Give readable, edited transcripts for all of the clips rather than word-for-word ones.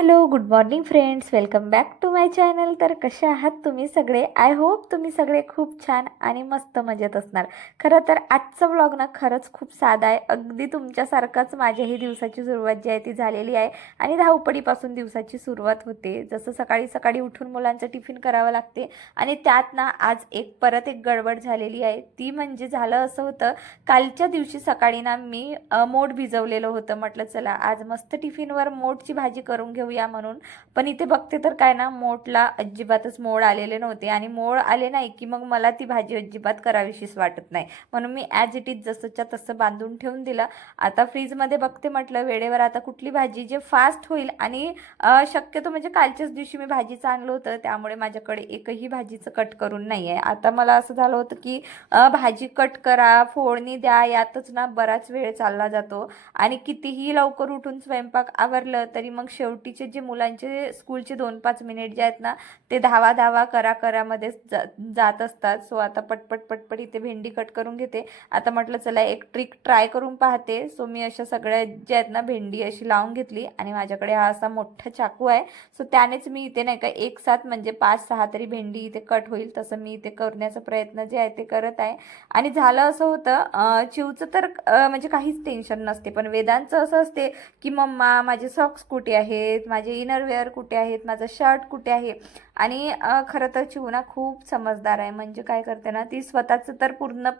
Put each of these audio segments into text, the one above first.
Hello good morning friends, welcome back to my channel. तर कसे आहात तुम्ही सगळे? आय होप तुम्ही सगळे खूप छान आणि मस्त मजेत असणार. खरं तर आजचा व्लॉग ना खरंच खूप साधा आहे. अगदी तुमच्यासारखाच माझ्याही दिवसाची सुरुवात जी आहे ती झालेली आहे आणि धावपळीपासून दिवसाची सुरुवात होते. जसं सकाळी सकाळी उठून मुलांचं टिफिन करावं लागते आणि त्यात ना आज परत एक गडबड झालेली आहे. ती म्हणजे झालं असं होतं, कालच्या दिवशी सकाळी ना मी मोड भिजवलेलं होतं. म्हटलं चला आज मस्त टिफिनवर मोडची भाजी करून घेऊया म्हणून. पण इथे बघते तर काय ना, मोडला अजिबातच मोड आलेले नव्हते आणि मोड आले नाही की मग मला ती भाजी अजिबात करावीशीच वाटत नाही. म्हणून मी ॲज इट इज जसंच्या तसं बांधून ठेवून दिलं. आता फ्रीजमध्ये बघते, म्हटलं वेळेवर आता कुठली भाजी जे फास्ट होईल आणि शक्यतो म्हणजे कालच्याच दिवशी मी भाजीचं आणलं होतं त्यामुळे माझ्याकडे एकही भाजीचं कट करून नाही आहे. आता मला असं झालं होतं की भाजी कट करा, फोडणी द्या, यातच ना बराच वेळ चालला जातो आणि कितीही लवकर उठून स्वयंपाक आवरलं तरी मग शेवटीचे जे मुलांचे स्कूलचे 2-5 मिनिट जे आहेत ना ते धावा धावा करा करामध्येच जात असतात. सो आता पटपट पटपट इथे भेंडी कट करून घेते. आता म्हटलं चला एक ट्रिक ट्राय करून पाहते. सो मी अशा सगळ्या ज्या आहेत ना भेंडी अशी लावून घेतली आणि माझ्याकडे हा असा मोठा चाकू आहे. सो त्यानेच मी इथे नाही का एक साथ म्हणजे 5-6 तरी भेंडी इथे कट होईल तसं मी इथे करण्याचा प्रयत्न जे आहे ते करत आहे. आणि झालं असं होतं, चिवचं तर म्हणजे काहीच टेन्शन नसते, पण वेदांचं असं असते की मम्मा माझे सॉक्स कुठे आहेत, माझे इनरवेअर कुठे आहेत, माझं शर्ट कुठे आहे. आणि खरं तर चिवना खूप समजदार आहे. म्हणजे काय करते ना, ती स्वतःचं तर पूर्ण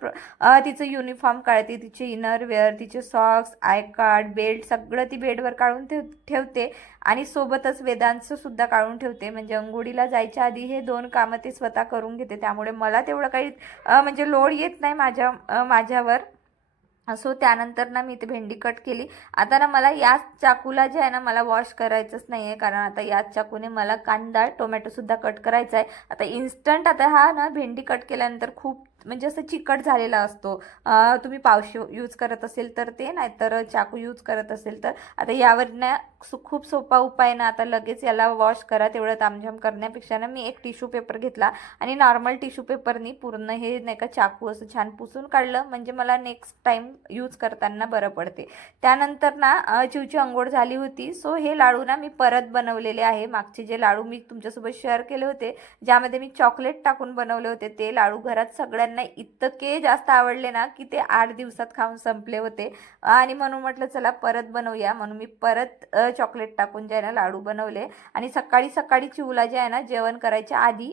तिचं युनिफॉर्म काढते, तिचे इनरवेअर, तिचे सॉक्स, आय कार्ड, बेल्ट सगळं ती बेडवर काढून ठेवते आणि सोबतच वेदांचं सुद्धा काढून ठेवते. म्हणजे अंघोळीला जायच्या आधी हे 2 कामं ती स्वतः करून घेते. त्यामुळे मला तेवढं काही म्हणजे लोड येत नाही माझ्यावर. सो त्यानंतर ना मी इथे भेंडी कट केली. आता ना मला याच चाकूला जे आहे ना मला वॉश करायचंच नाही आहे, कारण आता याच चाकूने मला कांदा टोमॅटोसुद्धा कट करायचा आहे. आता इन्स्टंट आता हा ना भेंडी कट केल्यानंतर खूप म्हणजे असं चिकट झालेला असतो. तुम्ही पावशी यूज करत असेल तर ते, नाहीतर चाकू यूज करत असेल तर. आता यावर ना खूप सोपा उपाय ना, आता लगेच याला वॉश करा तेवढं तामझाम करण्यापेक्षा ना मी एक टिश्यू पेपर घेतला आणि नॉर्मल टिश्यू पेपरनी पूर्ण हे नाही का चाकू असं छान पुसून काढलं, म्हणजे मला नेक्स्ट टाईम यूज करताना बरं पडते. त्यानंतर ना चिवची अंघोळ झाली होती. सो हे लाडू ना मी परत बनवलेले आहे. मागचे जे लाडू मी तुमच्यासोबत शेअर केले होते ज्यामध्ये मी चॉकलेट टाकून बनवले होते, ते लाडू घरात सगळ्यांना इतके जास्त आवडले ना की ते 8 दिवसात खाऊन संपले होते आणि म्हणून म्हटलं चला परत बनवूया. म्हणून मी परत चॉकलेट टाकून जे आहे ना लाडू बनवले आणि सकाळी सकाळी चिवला जे आहे ना जेवण करायच्या आधी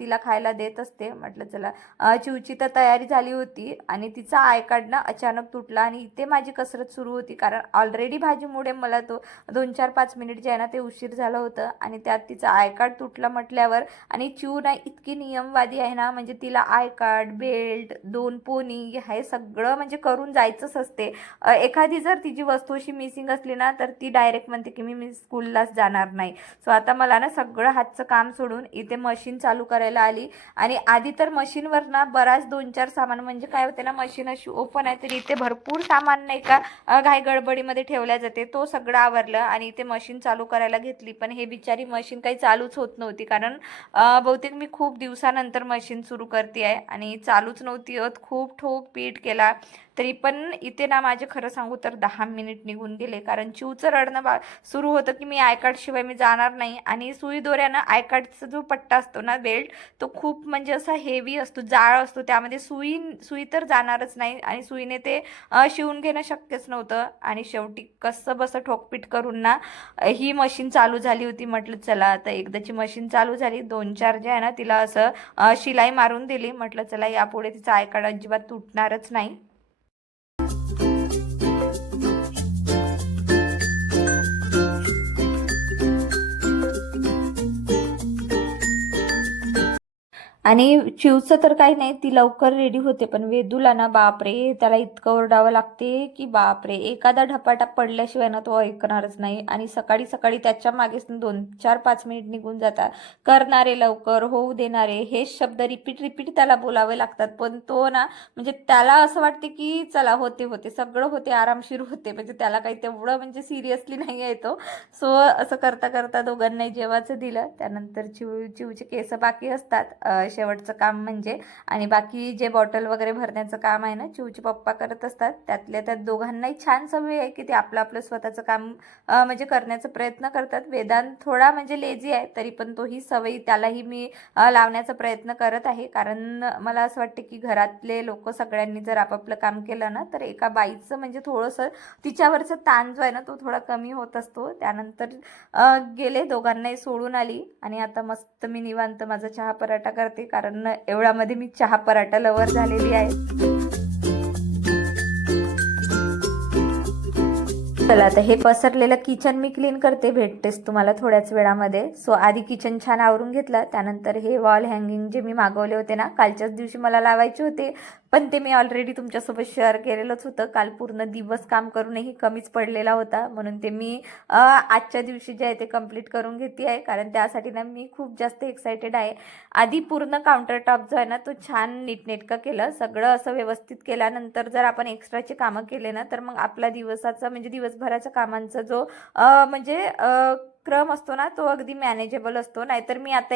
तिला खायला देत असते. म्हटलं चला चिवची तर तयारी झाली होती आणि तिचा आय कार्ड ना अचानक तुटला आणि इथे माझी कसरत सुरू होती, कारण ऑलरेडी भाजीमुळे मला तो 2-4-5 मिनिट जे आहे ना ते उशीर झालं होतं आणि त्यात तिचा आय कार्ड तुटला म्हटल्यावर. आणि चिव ना इतकी नियमवादी आहे ना, म्हणजे तिला आय कार्ड, बेल्ट, 2 पोनी हे सगळं म्हणजे करून जायचंच असते. एखादी जर तिची वस्तू अशी मिसिंग असली ना तर ती डायरेक्ट म्हणते की मी स्कूललाच जाणार नाही. सो आता मला ना सगळं हातचं काम सोडून इथे मशीन चालू करायला आली आणि आधी तर मशीनवर ना बराच 2-4 सामान, म्हणजे काय होते ना मशीन अशी ओपन आहे तर इथे भरपूर सामान नाही का घाई गडबडीमध्ये ठेवल्या जाते, तो सगळं आवरलं आणि इथे मशीन चालू करायला घेतली. पण हे बिचारी मशीन काही चालूच होत नव्हती, कारण बहुतेक मी खूप दिवसानंतर मशीन सुरू करते आहे आणि चालूच नव्हती होत. खूप ठोक पीठ केला तरी पण इथे ना माझे खरं सांगू तर 10 मिनिट निघून गेले, कारण चिवचं रडणं सुरू होतं की मी आय कार्ड शिवाय मी जाणार नाही. आणि सुई दोऱ्यानं आय कार्डचा जो पट्टा असतो ना बेल्ट, तो खूप म्हणजे असा हेवी असतो, जाळ असतो, त्यामध्ये सुई तर जाणारच नाही आणि सुईने ते शिवून घेणं शक्यच नव्हतं. आणि शेवटी कसं बसं ठोकपीट करून ना ही मशीन चालू झाली होती. म्हटलं चला आता एकदाची मशीन चालू झाली, 2-4 जे आहे ना तिला असं शिलाई मारून दिली. म्हटलं चला यापुढे तिचा आय कार्ड अजिबात तुटणारच नाही. आणि चिवचं तर काही नाही, ती लवकर रेडी होते, पण वेदूला ना बापरे त्याला इतकं ओरडावं लागते की बापरे, एखादा ढपाटा पडल्याशिवाय ना तो ऐकणारच नाही. आणि सकाळी सकाळी त्याच्या मागेच 2-4-5 मिनिट निघून जातात. करणारे लवकर, होऊ देणारे, हे शब्द रिपीट रिपीट त्याला बोलावे लागतात. पण तो ना म्हणजे त्याला असं वाटते की चला होते होते सगळं होते, आरामशीर होते, म्हणजे त्याला काही तेवढं म्हणजे सिरियसली नाही आहे तो. सो असं करता करता दोघांनाही जेवायचं दिलं. त्यानंतर चिवचे केस बाकी असतात शेवटचं काम म्हणजे. आणि बाकी जे बॉटल वगैरे भरण्याचं काम आहे ना चिऊचे पप्पा करत असतात. त्यातल्या त्यात दोघांनाही छान सवय आहे की ते आपलं आपलं स्वतःचं काम म्हणजे करण्याचा प्रयत्न करतात. वेदांत थोडा म्हणजे लेझी आहे, तरी पण तोही सवयी त्यालाही मी लावण्याचा प्रयत्न करत आहे. कारण मला असं वाटतं की घरातले लोक सगळ्यांनी जर आपापलं काम केलं ना तर एका बाईचं म्हणजे थोडंसं तिच्यावरचा ताण जो आहे ना तो थोडा कमी होत असतो. त्यानंतर गेले, दोघांनाही सोडून आली आणि आता मस्त मी निवांत माझा चहा पराठा करते, कारण एवढ्यामध्ये मी चहा पराठा लवर झालेली आहे. चला आता हे पसरलेलं किचन मी क्लीन करते, भेटतेच तुम्हाला थोड्याच वेळामध्ये. सो आधी किचन छान आवरून घेतलं, त्यानंतर हे वॉल हँगिंग जे मी मागवले होते ना कालच्याच दिवशी मला लावायचे होते, पण ते मी ऑलरेडी तुमच्यासोबत शेअर केलेलंच होतं. काल पूर्ण दिवस काम करूनही कमीच पडलेला होता, म्हणून ते मी आजच्या दिवशी जे आहे ते कंप्लीट करून घेते आहे. कारण त्यासाठी ना मी खूप जास्त एक्सायटेड आहे. आधी पूर्ण काउंटर टॉप जो आहे ना तो छान नीटनेटकं केलं, सगळं असं व्यवस्थित केल्यानंतर जर आपण एक्स्ट्राचे कामं केले ना तर मग आपला दिवसाचा म्हणजे दिवसभराच्या कामांचा जो म्हणजे क्रम असतो ना तो अगदी मॅनेजेबल असतो. नाहीतर मी आता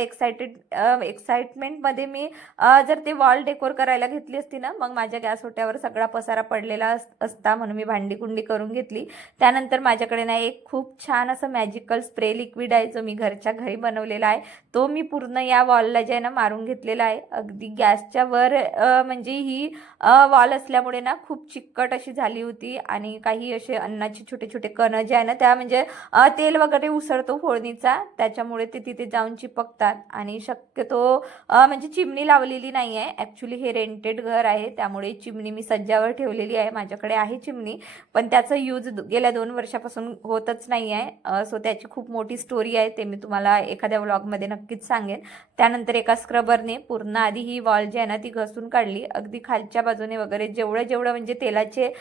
एक्साइटमेंटमध्ये मी जर ते वॉल डेकोर करायला घेतली असती ना मग माझ्या गॅस ओट्यावर सगळा पसारा पडलेला असता, म्हणून मी भांडीकुंडी करून घेतली. त्यानंतर माझ्याकडे ना एक खूप छान असं मॅजिकल स्प्रे लिक्विड आहे जो मी घरच्या घरी बनवलेला आहे. तो मी पूर्ण या वॉलला जे आहे ना मारून घेतलेला आहे. अगदी गॅसच्या वर म्हणजे ही वॉल असल्यामुळे ना खूप चिकट अशी झाली होती आणि काही असे अन्नाचे छोटे छोटे कण जे आहे ना त्या म्हणजे तेल वगैरे उसळतो फोडणीचा, त्याच्यामुळे ते तिथे जाऊन चिपकतात. आणि शक्यतो म्हणजे चिमणी लावलेली नाही आहे. ॲक्च्युली हे रेंटेड घर आहे त्यामुळे चिमणी मी सज्जावर ठेवलेली आहे. माझ्याकडे आहे चिमणी, पण त्याचा यूज गेल्या 2 वर्षापासून होतच नाही आहे. सो त्याची खूप मोठी स्टोरी आहे, ते मी तुम्हाला एखाद्या व्लॉगमध्ये नक्कीच सांगेन. त्यानंतर एका स्क्रबरने पूर्ण आधी ही वॉल जी आहे ना ती घसून काढली. अगदी खालच्या बाजूने वगैरे जेवढं जेवढं म्हणजे तेलाचे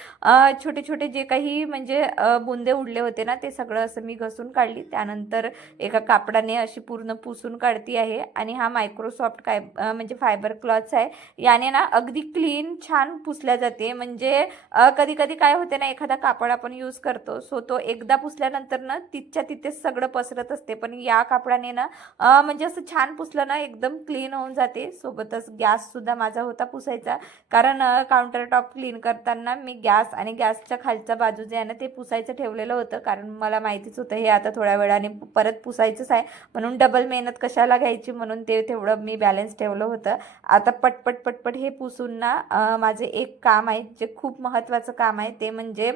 छोटे छोटे जे काही म्हणजे बुंदे उडले होते ना ते सगळं असं मी घसून काढली. त्यानंतर एका कापडाने अशी पूर्ण पुसून काढती आहे. आणि हा मायक्रोसॉफ्ट म्हणजे फायबर क्लॉथ्स आहे, याने ना अगदी क्लीन छान पुसल्या जाते. म्हणजे कधी कधी काय होते ना एखादा कापड आपण यूज करतो सो तो एकदा पुसल्यानंतर ना तिथच्या तिथेच सगळं पसरत असते, पण या कापडाने ना म्हणजे असं छान पुसलं ना एकदम क्लीन होऊन जाते. सोबतच गॅस सुद्धा माझा होता पुसायचा, कारण काउंटर टॉप क्लीन करताना मी गॅस आणि गॅसच्या खालच्या बाजू जे आहे ना ते पुसायचं ठेवलेलं होतं, कारण मला माहितीच होतं हे आता थोड्या वेळाने परत पुसायचंच आहे, म्हणून डबल मेहनत कशाला घ्यायची, म्हणून ते तेवढं मी बॅलन्स ठेवलं होतं. आता पटपट पटपट हे पुसून ना माझे एक काम आहे जे खूप महत्त्वाचं काम आहे, ते म्हणजे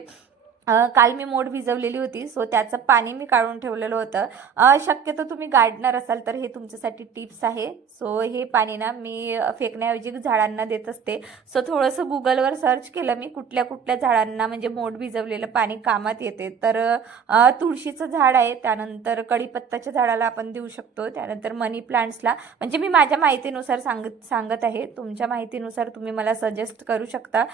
काल मी मोड भिजवलेली होती सो त्याचं पाणी मी काढून ठेवलेलं होतं. शक्यतो तुम्ही गार्डनर असाल तर हे तुमच्यासाठी टिप्स आहे. सो हे पाणी ना मी फेकण्याऐवजी झाडांना देत असते. सो थोडंसं गुगलवर सर्च केलं मी कुठल्या कुठल्या झाडांना म्हणजे मोड भिजवलेलं पाणी कामात येते. तर तुळशीचं झाड आहे, त्यानंतर कढीपत्ताच्या झाडाला आपण देऊ शकतो, त्यानंतर मनी प्लांट्सला, म्हणजे मी माझ्या माहितीनुसार सांगत आहे. तुमच्या माहितीनुसार तुम्ही मला सजेस्ट करू शकता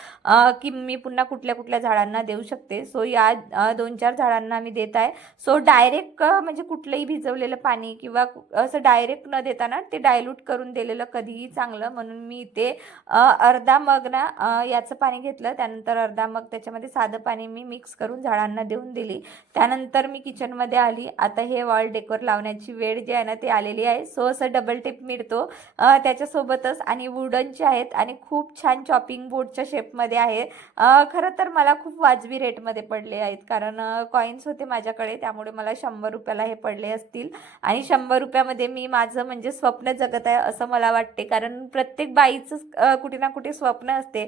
की मी पुन्हा कुठल्या कुठल्या झाडांना देऊ शकते. सो या 2-4 झाडांना मी देत आहे. सो डायरेक्ट म्हणजे कुठलंही भिजवलेलं पाणी किंवा असं डायरेक्ट न देताना ते डायल्यूट करून दिलेलं कधीही चांगलं, म्हणून मी इथे अर्धा मग ना याचं पाणी घेतलं, त्यानंतर अर्धा मग त्याच्यामध्ये साधं पाणी मी मिक्स करून झाडांना देऊन दिली. त्यानंतर मी किचनमध्ये आली. आता हे वॉल डेकोर लावण्याची वेळ जी आहे ना ती आलेली आहे. सो असं डबल टिप मिळतो त्याच्यासोबतच, आणि वुडनचे आहेत आणि खूप छान चॉपिंग बोर्डच्या शेपमध्ये आहे. खरं तर मला खूप वाजवी रेटमध्ये पडले आहेत, कारण कॉईन्स होते माझ्याकडे त्यामुळे मला 100 रुपयाला हे पडले असतील. आणि 100 रुपयामध्ये मी माझं म्हणजे स्वप्न जगत आहे असं मला वाटते, कारण प्रत्येक बाईचं कुठे ना कुठे स्वप्न असते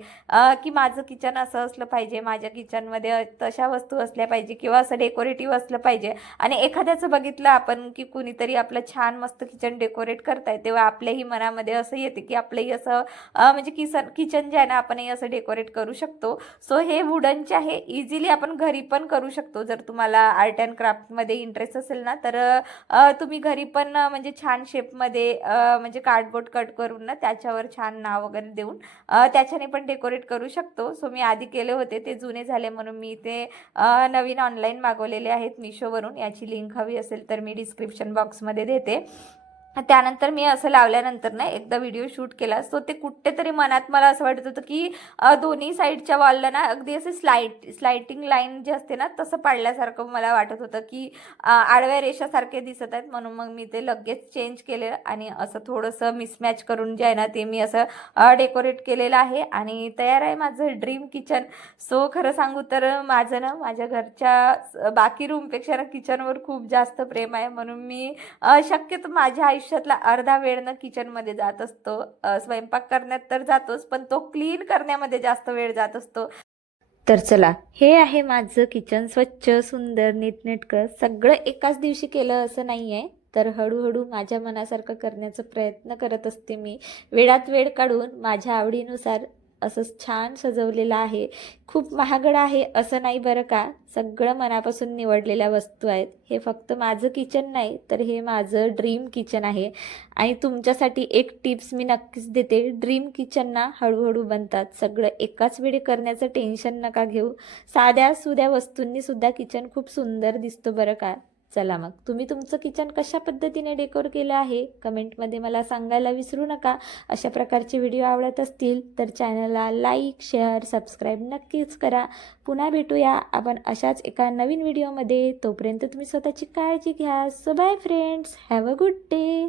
की माझं किचन असं असलं पाहिजे, माझ्या किचनमध्ये तशा वस्तू असल्या पाहिजे किंवा असं डेकोरेटिव्ह असलं पाहिजे. आणि एखाद्याचं बघितलं आपण की कुणीतरी आपलं छान मस्त किचन डेकोरेट करताय तेव्हा आपल्याही मनामध्ये असं येते की आपलंही असं म्हणजे किचन जे आहे ना आपणही असं डेकोरेट करू शकतो. सो हे वुडनचे आहे, इझिली आपण घरी पण करू शकतो. जर तुम्हाला आर्ट अँड क्राफ्टमध्ये इंटरेस्ट असेल ना तर तुम्ही घरी पण म्हणजे छान शेपमध्ये म्हणजे कार्डबोर्ड कट करून ना त्याच्यावर छान नाव वगैरे देऊन त्याच्याने पण डेकोरेट करू शकतो. सो मी आधी केले होते, ते जुने झाले म्हणून मी ते नवीन ऑनलाईन मागवलेले आहेत मिशोवरून. याची लिंक हवी असेल तर मी डिस्क्रिप्शन बॉक्समध्ये देते. त्यानंतर मी असं लावल्यानंतर ना एकदा व्हिडिओ शूट केला. सो ते कुठेतरी मनात मला असं वाटत होतं की दोन्ही साईडच्या वॉलला ना अगदी असे स्लाइटिंग लाईन जी असते ना तसं पाडल्यासारखं मला वाटत होतं की आडव्या रेषासारखे दिसत आहेत. म्हणून मग मी ते लगेच चेंज केलं आणि असं थोडंसं मिसमॅच करून जे आहे ना ते मी असं डेकोरेट केलेलं आहे आणि तयार आहे माझं ड्रीम किचन. सो खरं सांगू तर माझं ना माझ्या घरच्या बाकी रूमपेक्षा ना किचनवर खूप जास्त प्रेम आहे. म्हणून मी शक्यतो माझ्या आयुष्यातला अर्धा वेळ ना किचनमध्ये जात असतो. स्वयंपाक करण्यात तर जातोच, पण तो क्लीन करण्यामध्ये जास्त वेळ जात असतो. तर चला, हे आहे माझं किचन. स्वच्छ, सुंदर, नीटनेटकं सगळं एकाच दिवशी केलं असं नाही आहे. तर हळूहळू माझ्या मनासारखं करण्याचा प्रयत्न करत असते मी. वेळात वेळ काढून माझ्या आवडीनुसार असं छान सजवलेलं आहे. खूप महागडं आहे असं नाही बरं का. सगळं मनापासून निवडलेल्या वस्तू आहेत. हे फक्त माझं किचन नाही, तर हे माझं ड्रीम किचन आहे. आणि तुमच्यासाठी एक टिप्स मी नक्कीच देते. ड्रीम किचन ना हळूहळू बनतात. सगळं एकाच वेळी करण्याचं टेन्शन नका घेऊ. साध्या सुध्या वस्तूंनी सुद्धा किचन खूप सुंदर दिसतो बरं का. चला मग, तुम्ही तुमचं किचन कशा पद्धतीने डेकोर केलं आहे कमेंटमध्ये मला सांगायला विसरू नका. अशा प्रकारचे व्हिडिओ आवडत असतील तर चॅनलला लाईक, शेअर, सबस्क्राईब नक्कीच करा. पुन्हा भेटूया आपण अशाच एका नवीन व्हिडिओमध्ये. तोपर्यंत तुम्ही स्वतःची काळजी घ्या. So bye friends, have a good day.